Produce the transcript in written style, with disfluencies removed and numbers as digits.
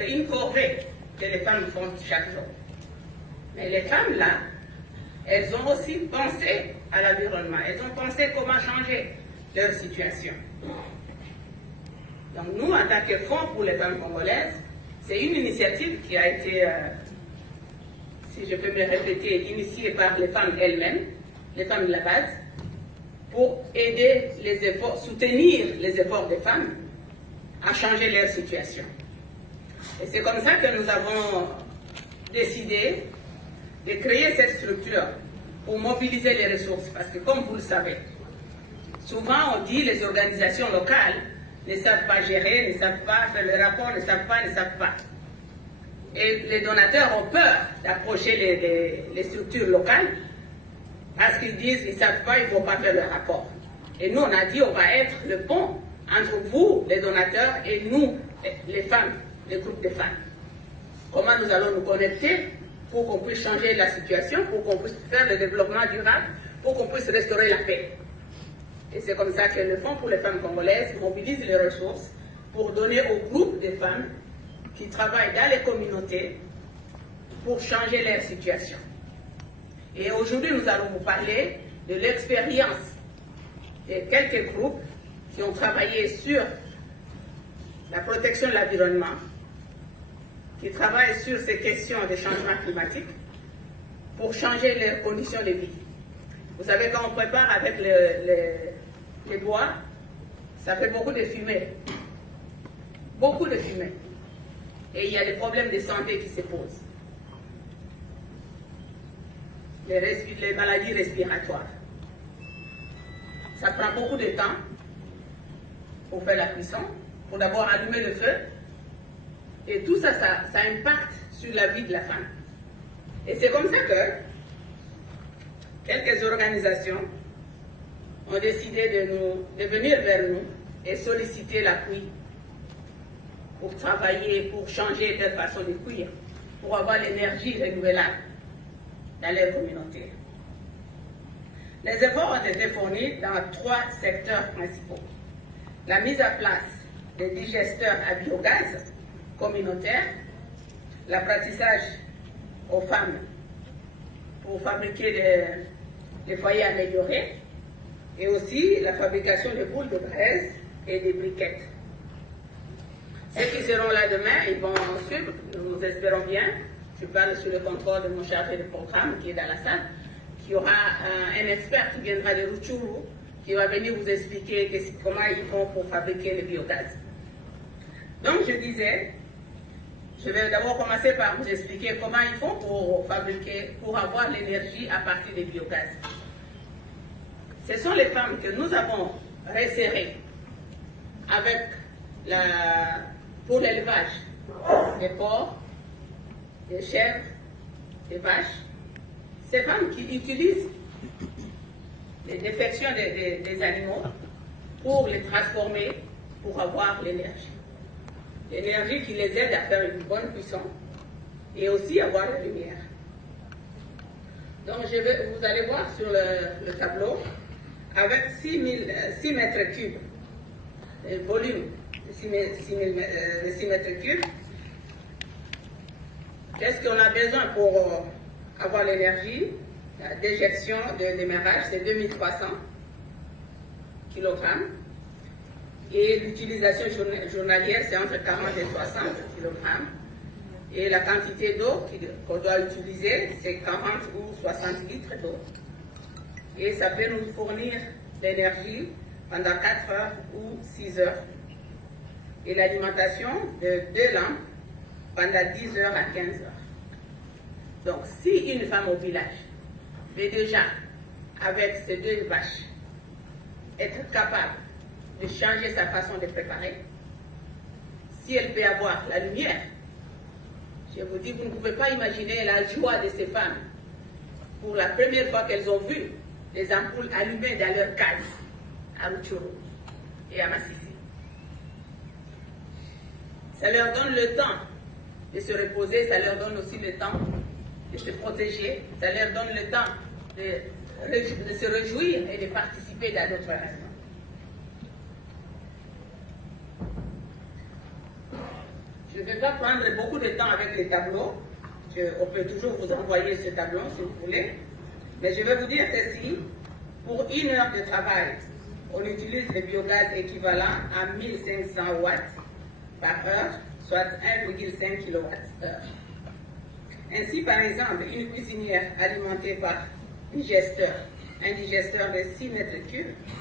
c'est une corvée que les femmes font chaque jour. Mais les femmes, là, elles ont aussi pensé à l'environnement. Elles ont pensé comment changer leur situation. Donc nous, en tant que Fonds pour les femmes congolaises, c'est une initiative qui a été, si je peux me répéter, initiée par les femmes elles-mêmes, les femmes de la base, pour aider les efforts, soutenir les efforts des femmes à changer leur situation. Et c'est comme ça que nous avons décidé de créer cette structure pour mobiliser les ressources. Parce que comme vous le savez, souvent on dit les organisations locales ne savent pas gérer, ne savent pas faire le rapport, ne savent pas. Et les donateurs ont peur d'approcher les structures locales parce qu'ils disent qu'ils ne savent pas, ils ne vont pas faire le rapport. Et nous, on a dit on va être le pont entre vous, les donateurs, et nous, les femmes, les groupes de femmes. Comment nous allons nous connecter pour qu'on puisse changer la situation, pour qu'on puisse faire le développement durable, pour qu'on puisse restaurer la paix. Et c'est comme ça que le Fonds pour les femmes congolaises mobilise les ressources pour donner aux groupes de femmes qui travaillent dans les communautés pour changer leur situation. Et aujourd'hui, nous allons vous parler de l'expérience de quelques groupes qui ont travaillé sur la protection de l'environnement, qui travaillent sur ces questions de changement climatique pour changer leurs conditions de vie. Vous savez, quand on prépare avec les bois, ça fait beaucoup de fumée. Beaucoup de fumée. Et il y a des problèmes de santé qui se posent. Les maladies respiratoires. Ça prend beaucoup de temps pour faire la cuisson, pour d'abord allumer le feu. Et tout ça, ça impacte sur la vie de la femme. Et c'est comme ça que quelques organisations ont décidé de venir vers nous et solliciter l'appui pour travailler, pour changer leur façon de cuire, pour avoir l'énergie renouvelable dans leur communauté. Les efforts ont été fournis dans 3 secteurs principaux. La mise en place des digesteurs à biogaz communautaires, l'apprentissage aux femmes pour fabriquer des foyers améliorés, et aussi la fabrication de boules de braise et des briquettes. Ceux qui seront là demain, ils vont suivre, nous espérons bien. Je parle sous le contrôle de mon chargé de programme qui est dans la salle, qui aura un expert qui viendra de Rutshuru, qui va venir vous expliquer comment ils font pour fabriquer le biogaz. Donc je disais, je vais d'abord commencer par vous expliquer comment ils font pour fabriquer, pour avoir l'énergie à partir des biogaz. Ce sont les femmes que nous avons resserrées avec pour l'élevage des porcs, des chèvres, des vaches. Ces femmes qui utilisent les défections des animaux pour les transformer, pour avoir l'énergie. L'énergie qui les aide à faire une bonne cuisson et aussi avoir la lumière. Donc vous allez voir sur le tableau, avec 6 mètres cubes, le volume de 6 mètres cubes, qu'est-ce qu'on a besoin pour avoir l'énergie? La déjection de démarrage, c'est 2300 kg. Et l'utilisation journalière, c'est entre 40 et 60 kg. Et la quantité d'eau qu'on doit utiliser, c'est 40 ou 60 litres d'eau. Et ça peut nous fournir l'énergie pendant 4 heures ou 6 heures. Et l'alimentation de 2 lampes pendant 10 heures à 15 heures. Donc, si une femme au village peut déjà, avec ces 2 vaches, être capable de changer sa façon de préparer, si elle peut avoir la lumière, je vous dis, vous ne pouvez pas imaginer la joie de ces femmes pour la première fois qu'elles ont vu les ampoules allumées dans leur case à Rutshuru et à Masisi. Ça leur donne le temps de se reposer, ça leur donne aussi le temps de se protéger, ça leur donne le temps de se réjouir et de participer dans d'autres événements. Je ne vais pas prendre beaucoup de temps avec les tableaux. On peut toujours vous envoyer ce tableau si vous voulez. Mais je vais vous dire ceci. Pour 1 heure de travail, on utilise le biogaz équivalent à 1500 watts par heure, soit 1,5 kWh. Ainsi, par exemple, une cuisinière alimentée par un digesteur de 6 mètres cubes